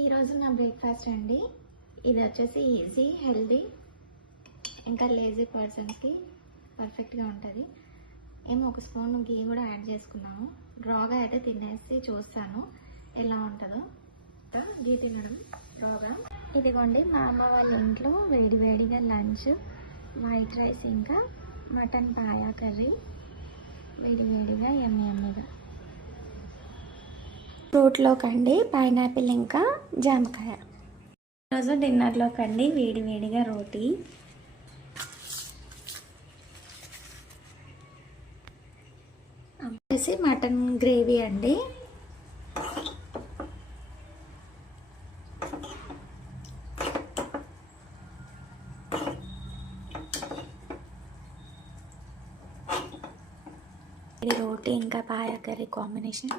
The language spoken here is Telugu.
ఈరోజు నా బ్రేక్ఫాస్ట్ అండి. ఇది వచ్చేసి ఈజీ, హెల్దీ, ఇంకా లేజీ పర్సన్స్కి పర్ఫెక్ట్గా ఉంటుంది. ఏమో ఒక స్పూన్ గీ కూడా యాడ్ చేసుకున్నాము. డ్రాగా అయితే తినేసి చూస్తాను ఎలా ఉంటుందో. గీ తినడం డ్రాగా. ఇదిగోండి మా అమ్మ వాళ్ళ ఇంట్లో వేడివేడిగా లంచ్, వైట్ రైస్ ఇంకా మటన్ పాయా కర్రీ, వేడివేడిగా ఎమ్మగా. ఫ్రూట్లోకండి పైనాపిల్ ఇంకా జామకాయ. ఈరోజు డిన్నర్లోకండి వేడివేడిగా రోటీ, వచ్చేసి మటన్ గ్రేవీ అండి. రోటీ ఇంకా పాయా కర్రీ కాంబినేషన్.